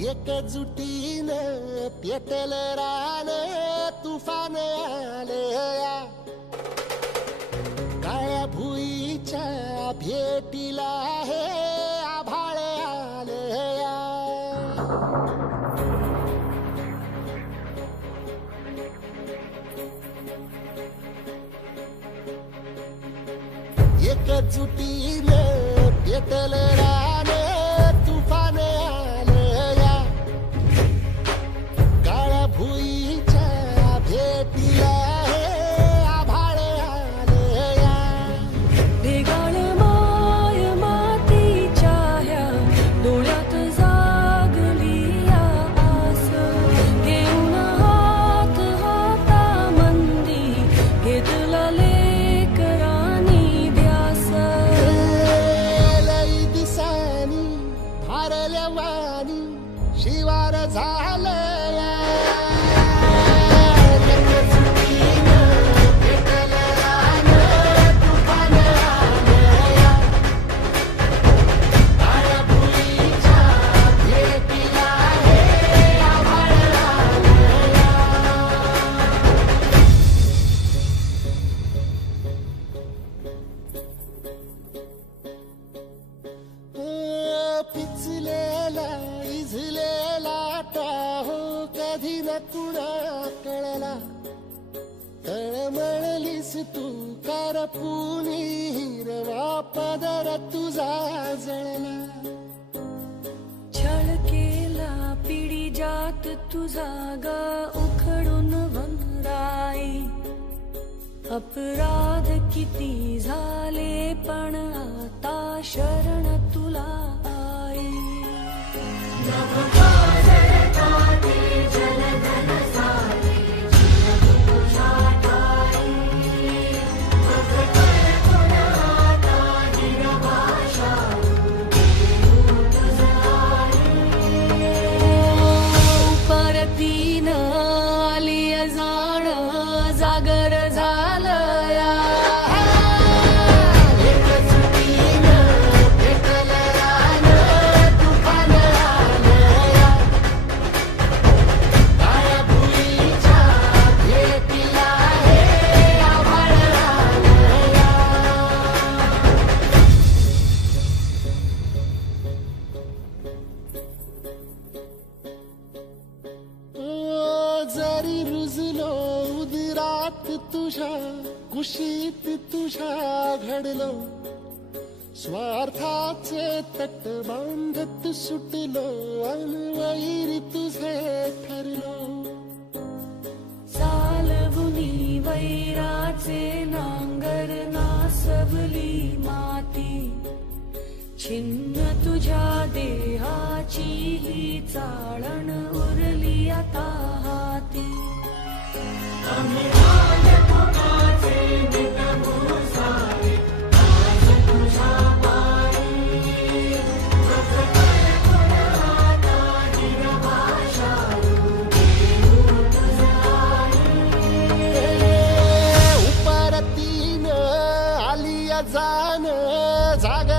एकजुटीनं पेटल रान तुफान आलया काळ्या भुईच्या भेटीला हे आभाळ आलया एकजुटीनं पेटल रान तुफान आलया काळ्या भुईच्या भेटीला हे आभाळ आलया ढेगाळ माय मातीच्या ह्या डोळ्यात जागली या आस घेऊन हात हातामंदी घेतला लेकरांनी ध्यास लई दिसानी भारल्या वाणी शिवार झालया पेटल रान तुफान आलया काळ्या भुईच्या भेटीला हे आभाळ आलया पिचलेला इझलेला टाहो कधी न कुणा कळला तळमळलीस तू करपुनी हिरवा पदर तुझा जळला छळ केला पिढी जात तुझा ग उखडून वंराई अपराध किती झाले पण आता शरण तुला आई परतीन आली जाण जागर झालया एकजुटीनं पेटल रान तुफान आलया काळ्या भुईच्या भेटीला हे आभाळ आलया जरी रुजलो उदरात तुझ्या कुशीत तुझ्या घडलो स्वार्थाचे तट बांधत सुटलो अनवैरी तुझे ठरलो चालवुनी वैराचे नांगर नासवली माती छिन्न तुझ्या देहाची ही चाळण उरली आता हाती उपरतीनं आली जाण जाग